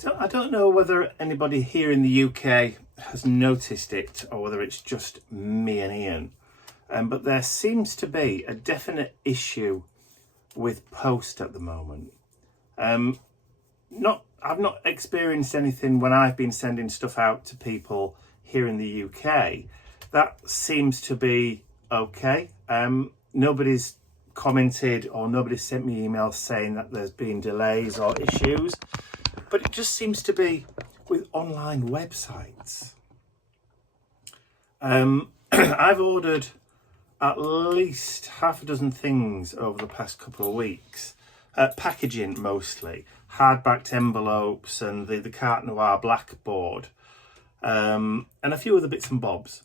So I don't know whether anybody here in the UK has noticed it or whether it's just me and Ian, but there seems to be a definite issue with post at the moment. I've not experienced anything when I've been sending stuff out to people here in the UK. That seems to be okay. Nobody's commented or nobody's sent me emails saying that there's been delays or issues, but it just seems to be with online websites. I've ordered at least half a dozen things over the past couple of weeks. Packaging mostly, hard-backed envelopes and the Carte Noire blackboard, and a few other bits and bobs.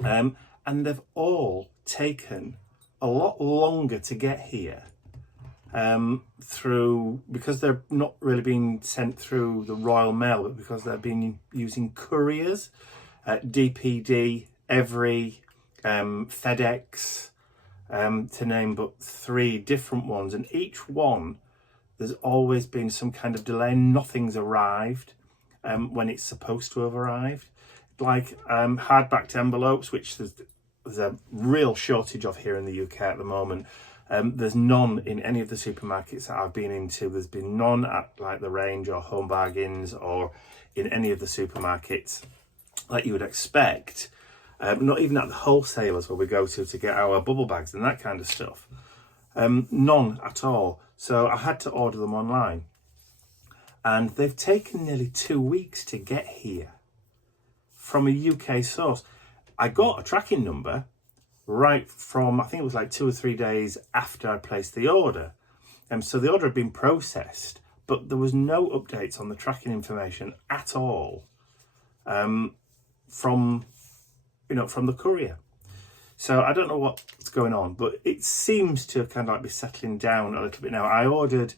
And they've all taken a lot longer to get here because they're not really being sent through the Royal Mail, but because they've been using couriers, DPD, Every, FedEx, to name but 3 different ones, and each one there's always been some kind of delay. Nothing's arrived when it's supposed to have arrived. Like hard-backed envelopes, which there's a real shortage of here in the UK at the moment. There's none in any of the supermarkets that I've been into. There's been none at like the Range or Home Bargains or in any of the supermarkets like you would expect. Not even at the wholesalers where we go to get our bubble bags and that kind of stuff. None at all. So I had to order them online. And they've taken nearly 2 weeks to get here from a UK source. I got a tracking number right from, I think it was like 2 or 3 days after I placed the order. So the order had been processed, but there was no updates on the tracking information at all from the courier. So I don't know what's going on, but it seems to kind of like be settling down a little bit now. I ordered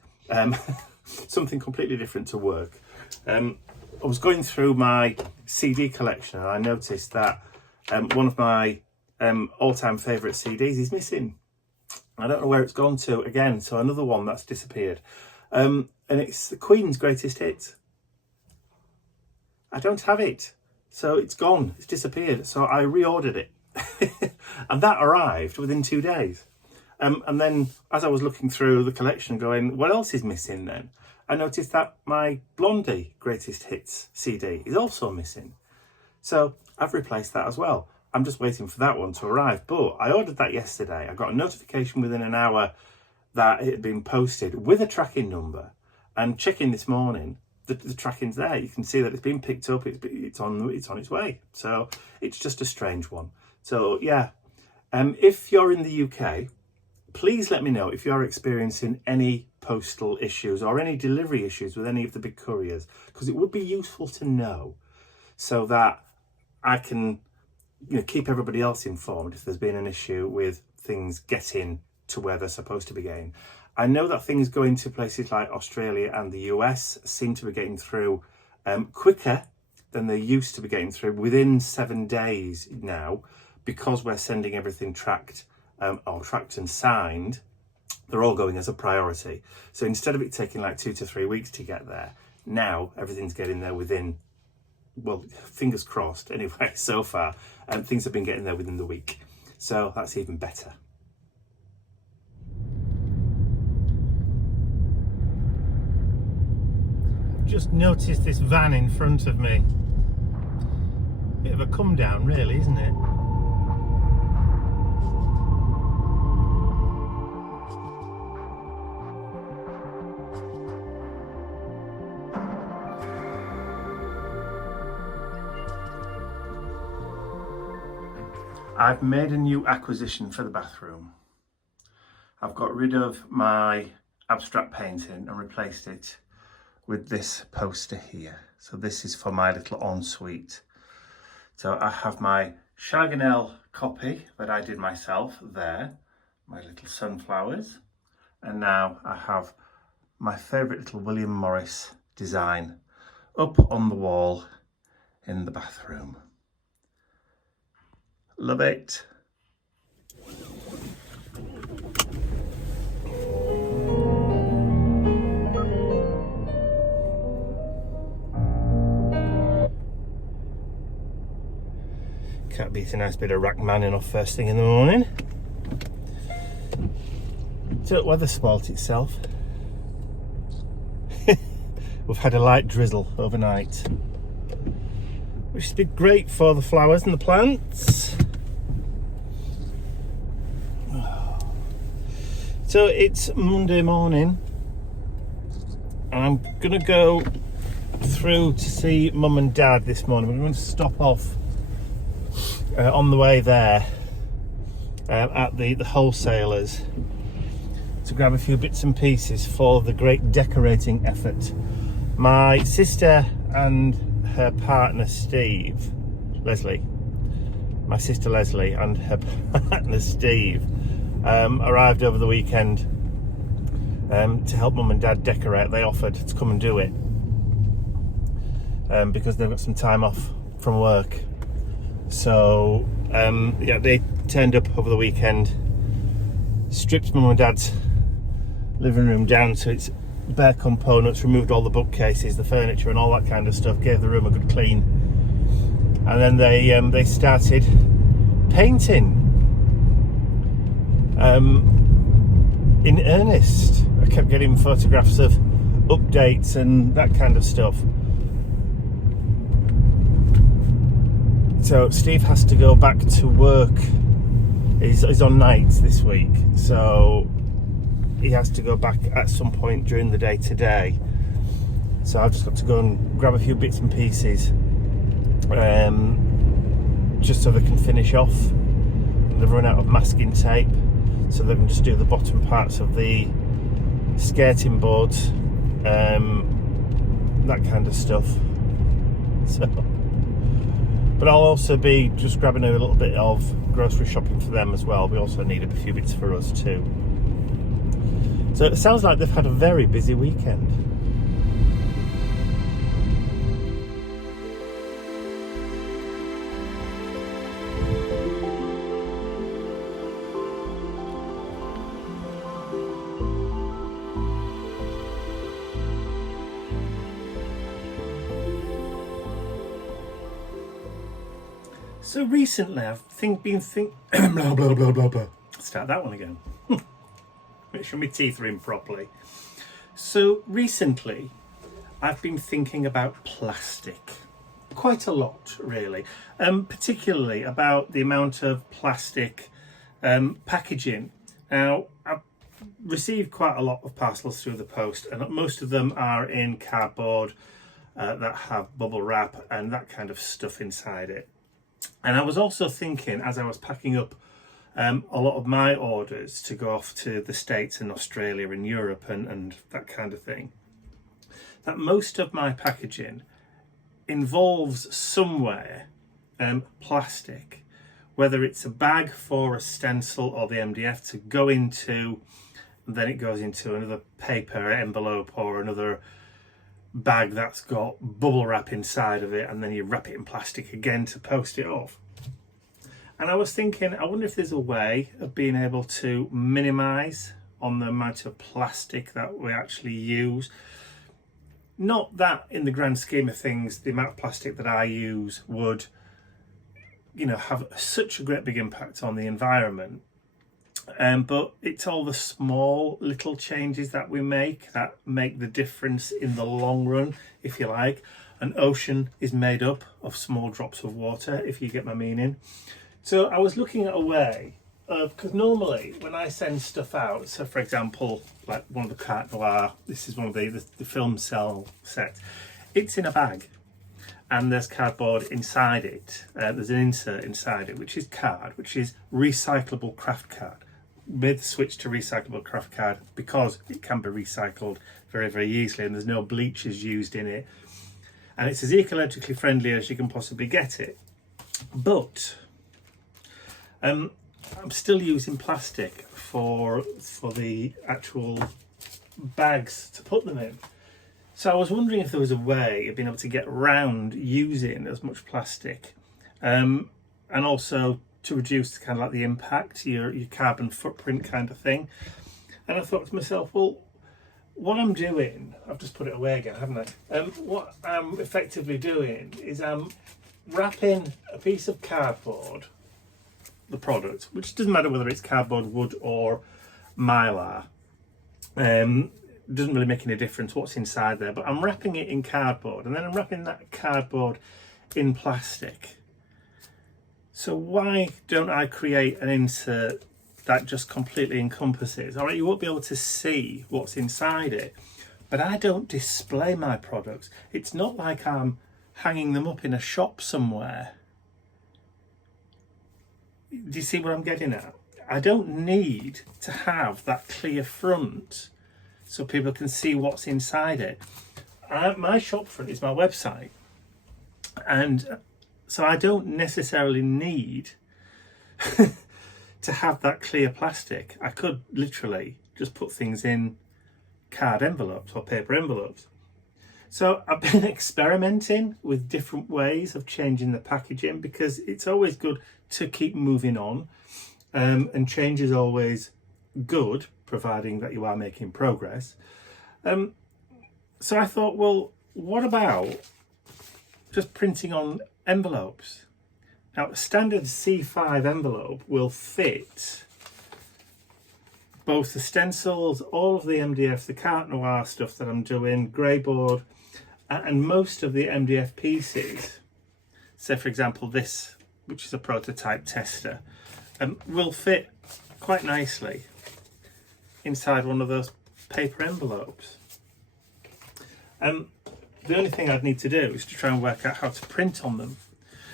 something completely different to work. I was going through my CD collection and I noticed that one of my all-time favourite CDs is missing. I don't know where it's gone to again, so another one that's disappeared. And it's the Queen's Greatest Hits. I don't have it, so it's gone, it's disappeared. So I reordered it and that arrived within 2 days. And then as I was looking through the collection going, what else is missing then? I noticed that my Blondie Greatest Hits CD is also missing. So I've replaced that as well. I'm just waiting for that one to arrive. But I ordered that yesterday. I got a notification within an hour that it had been posted with a tracking number. And checking this morning, the tracking's there. You can see that it's been picked up. It's on its way. So it's just a strange one. So yeah, if you're in the UK, please let me know if you're experiencing any postal issues or any delivery issues with any of the big couriers, because it would be useful to know so that I can keep everybody else informed if there's been an issue with things getting to where they're supposed to be getting. I know that things going to places like Australia and the US seem to be getting through quicker than they used to be getting through, within 7 days now, because we're sending everything tracked and signed. They're all going as a priority. So instead of it taking like 2 to 3 weeks to get there, now everything's getting there within, well, fingers crossed anyway, so far, and things have been getting there within the week. So that's even better. Just noticed this van in front of me. Bit of a come down really, isn't it? I've made a new acquisition for the bathroom. I've got rid of my abstract painting and replaced it with this poster here. So this is for my little ensuite. So I have my Chaganel copy that I did myself there, my little sunflowers. And now I have my favourite little William Morris design up on the wall in the bathroom. Love it. be a nice bit of rack manning off first thing in the morning. So weather spoilt itself. We've had a light drizzle overnight, which has been great for the flowers and the plants. So it's Monday morning, and I'm gonna go through to see Mum and Dad this morning. We're going to stop off on the way there at the wholesalers to grab a few bits and pieces for the great decorating effort. My sister and her partner Leslie and her partner Steve arrived over the weekend to help Mum and Dad decorate. They offered to come and do it because they've got some time off from work. So yeah, they turned up over the weekend, stripped Mum and Dad's living room down to its bare components, removed all the bookcases, the furniture and all that kind of stuff, gave the room a good clean, and then they started painting in earnest. I kept getting photographs of updates and that kind of stuff. So Steve has to go back to work. He's on nights this week, so he has to go back at some point during the day today. So I've just got to go and grab a few bits and pieces, just so they can finish off. They've run out of masking tape, so they can just do the bottom parts of the skating boards, that kind of stuff. So, but I'll also be just grabbing a little bit of grocery shopping for them as well. We also need a few bits for us too. So it sounds like they've had a very busy weekend. So recently I've been thinking blah blah blah blah blah. Start that one again. Make sure my teeth are in properly. So recently I've been thinking about plastic quite a lot, really, particularly about the amount of plastic packaging. Now, I've received quite a lot of parcels through the post, and most of them are in cardboard that have bubble wrap and that kind of stuff inside it. And I was also thinking, as I was packing up a lot of my orders to go off to the States and Australia and Europe and that kind of thing, that most of my packaging involves somewhere plastic, whether it's a bag for a stencil or the MDF to go into, and then it goes into another paper envelope or another bag that's got bubble wrap inside of it, and then you wrap it in plastic again to post it off. And I was thinking, I wonder if there's a way of being able to minimise on the amount of plastic that we actually use. Not that in the grand scheme of things, the amount of plastic that I use would, have such a great big impact on the environment. But it's all the small little changes that we make that make the difference in the long run, if you like. An ocean is made up of small drops of water, if you get my meaning. So I was looking at a way of, because normally when I send stuff out, so for example, like one of the Carte Noir, this is one of the film cell sets, it's in a bag and there's cardboard inside it. There's an insert inside it, which is card, which is recyclable craft card. Made the switch to recyclable craft card because it can be recycled very, very easily, and there's no bleaches used in it, and it's as ecologically friendly as you can possibly get it. But I'm still using plastic for the actual bags to put them in. So I was wondering if there was a way of being able to get around using as much plastic, and also to reduce kind of like the impact, your carbon footprint kind of thing. And I thought to myself, well, what I'm doing, I've just put it away again, haven't I? What I'm effectively doing is I'm wrapping a piece of cardboard, the product, which doesn't matter whether it's cardboard, wood or mylar, doesn't really make any difference what's inside there, but I'm wrapping it in cardboard, and then I'm wrapping that cardboard in plastic. So why don't I create an insert that just completely encompasses? All right, you won't be able to see what's inside it, but I don't display my products. It's not like I'm hanging them up in a shop somewhere. Do you see what I'm getting at? I don't need to have that clear front so people can see what's inside it. My shop front is my website, and so I don't necessarily need to have that clear plastic. I could literally just put things in card envelopes or paper envelopes. So I've been experimenting with different ways of changing the packaging, because it's always good to keep moving on, and change is always good, providing that you are making progress. So I thought, well, what about just printing on envelopes? Now, a standard C5 envelope will fit both the stencils, all of the MDF, the carte noir stuff that I'm doing, grey board, and most of the MDF pieces. So, for example, this, which is a prototype tester, will fit quite nicely inside one of those paper envelopes. The only thing I'd need to do is to try and work out how to print on them.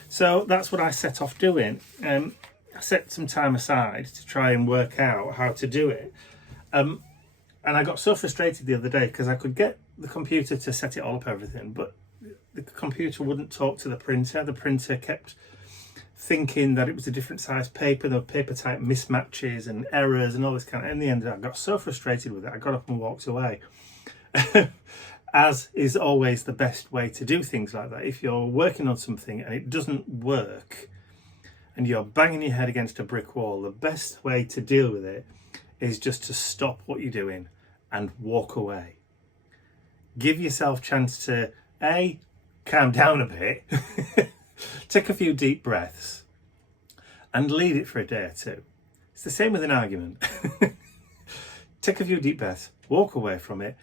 So that's what I set off doing. I set some time aside to try and work out how to do it. And I got so frustrated the other day because I could get the computer to set it all up, everything, but the computer wouldn't talk to the printer. The printer kept thinking that it was a different size paper. There were paper type mismatches and errors and all this kind of. In the end, I got so frustrated with it, I got up and walked away. As is always the best way to do things like that. If you're working on something and it doesn't work and you're banging your head against a brick wall, the best way to deal with it is just to stop what you're doing and walk away. Give yourself a chance to calm down a bit, take a few deep breaths, and leave it for a day or two. It's the same with an argument. Take a few deep breaths, walk away from it,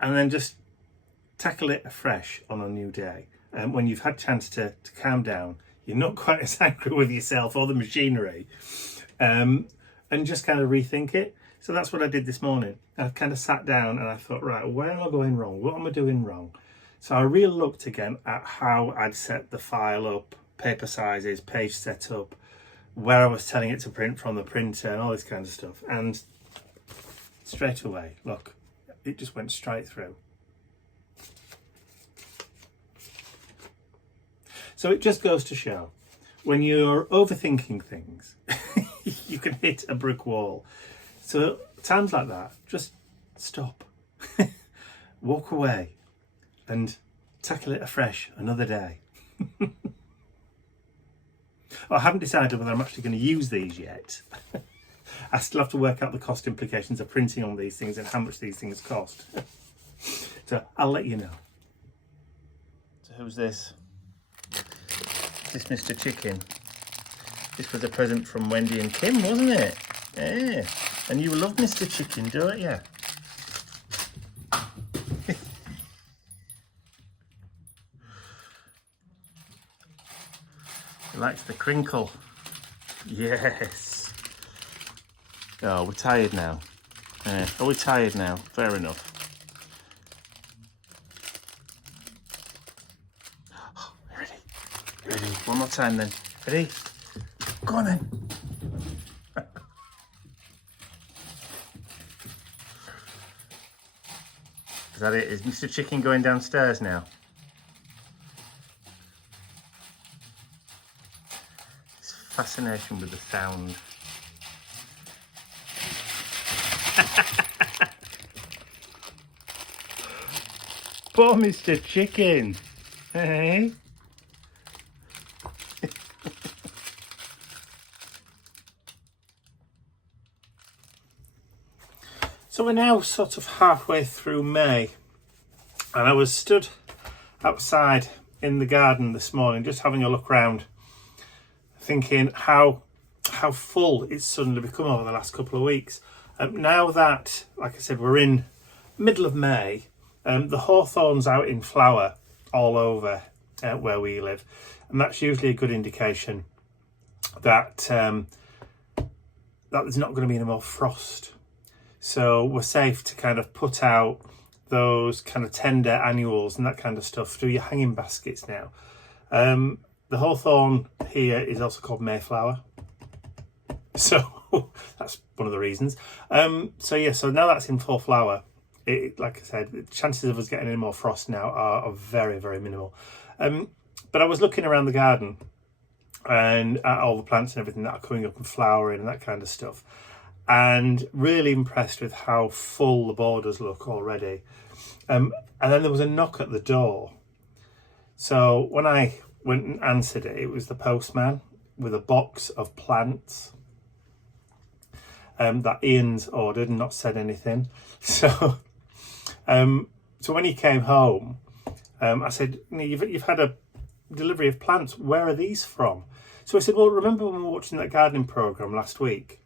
and then just tackle it afresh on a new day. When you've had a chance to calm down, you're not quite as angry with yourself or the machinery, and just kind of rethink it. So that's what I did this morning. I kind of sat down and I thought, right, where am I going wrong? What am I doing wrong? So I re-looked again at how I'd set the file up, paper sizes, page setup, where I was telling it to print from the printer and all this kind of stuff. And straight away, look, it just went straight through. So it just goes to show, when you're overthinking things, you can hit a brick wall. So times like that, just stop, walk away, and tackle it afresh another day. I haven't decided whether I'm actually going to use these yet. I still have to work out the cost implications of printing on these things and how much these things cost. So I'll let you know. So who's this? This Mr. Chicken. This was a present from Wendy and Kim, wasn't it? Yeah. And you love Mr. Chicken, don't you? He likes the crinkle. Yes. Oh, we're tired now. Are we tired now? Fair enough. Oh, ready? Ready? One more time then. Ready? Go on then. Is that it? Is Mr. Chicken going downstairs now? His fascination with the sound. Poor Mr. Chicken. Hey? So we're now sort of halfway through May, and I was stood outside in the garden this morning, just having a look around, thinking how full it's suddenly become over the last couple of weeks. Now that, like I said, we're in middle of May, the hawthorn's out in flower all over where we live, and that's usually a good indication that that there's not going to be any more frost. So we're safe to kind of put out those kind of tender annuals and that kind of stuff through your hanging baskets now. The hawthorn here is also called Mayflower. So that's one of the reasons. So now that's in full flower. Like I said, the chances of us getting any more frost now are very, very minimal. But I was looking around the garden and at all the plants and everything that are coming up and flowering and that kind of stuff, and really impressed with how full the borders look already. And then there was a knock at the door. So when I went and answered it, it was the postman with a box of plants that Ian's ordered and not said anything. So when he came home, I said, you've had a delivery of plants. Where are these from? So I said, well, remember when we were watching that gardening programme last week?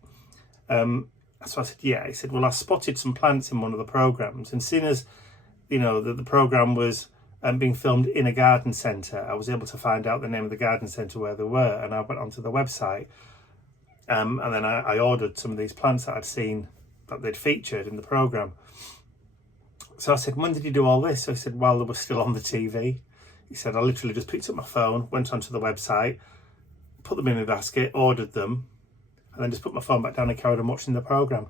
So I said, yeah. He said, well, I spotted some plants in one of the programmes, and seeing as, the programme was being filmed in a garden centre, I was able to find out the name of the garden centre where they were, and I went onto the website, and then I ordered some of these plants that I'd seen that they'd featured in the programme. So I said, when did you do all this? So he said, while they were still on the TV. He said, I literally just picked up my phone, went onto the website, put them in my basket, ordered them, and then just put my phone back down and carried on watching the programme.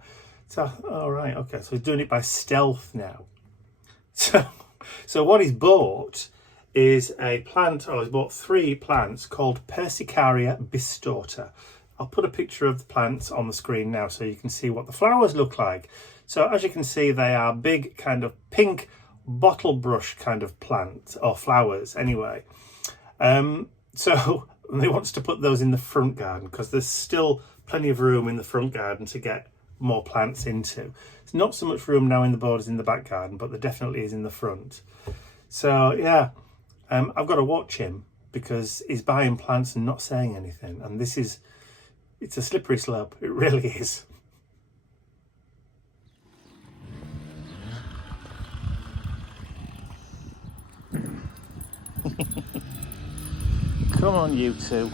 So, all right, okay. So he's doing it by stealth now. So what he's bought is a plant, he's bought 3 plants called Persicaria bistorta. I'll put a picture of the plants on the screen now so you can see what the flowers look like. So as you can see, they are big kind of pink bottle brush kind of plants, or flowers anyway. So he wants to put those in the front garden because there's still plenty of room in the front garden to get more plants into. There's not so much room now in the borders in the back garden, but there definitely is in the front. So yeah, I've got to watch him because he's buying plants and not saying anything, and it's a slippery slope. It really is. Come on, you two.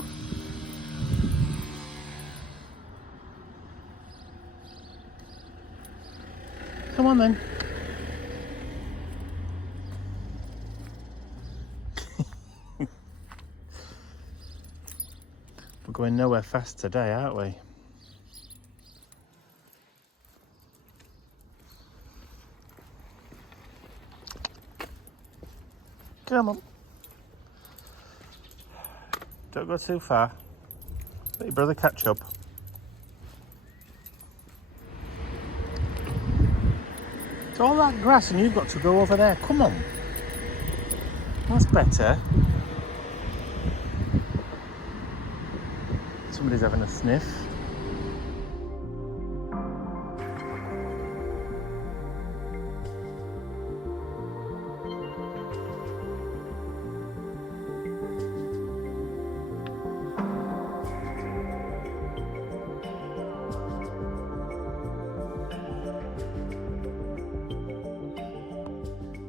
Come on then. We're going nowhere fast today, aren't we? Come on. Don't go too far. Let your brother catch up. It's all that grass and you've got to go over there. Come on. That's better. Somebody's having a sniff.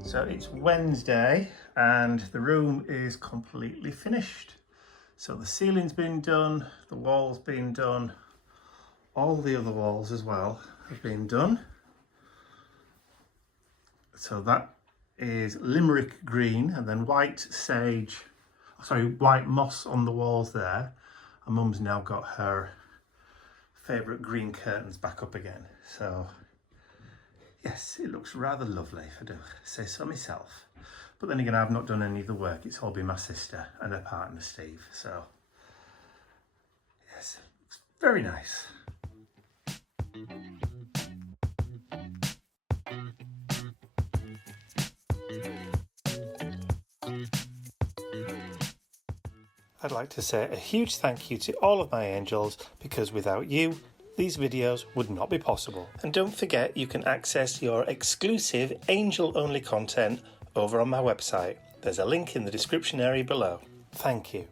So it's Wednesday and the room is completely finished. So the ceiling's been done, the wall's been done, all the other walls as well have been done. So that is limerick green and then white moss on the walls there. And Mum's now got her favourite green curtains back up again. So yes, it looks rather lovely, if I do say so myself. But then again, I've not done any of the work. It's all been my sister and her partner, Steve. So, yes, it looks very nice. I'd like to say a huge thank you to all of my angels, because without you, these videos would not be possible. And don't forget, you can access your exclusive angel-only content over on my website. There's a link in the description area below. Thank you.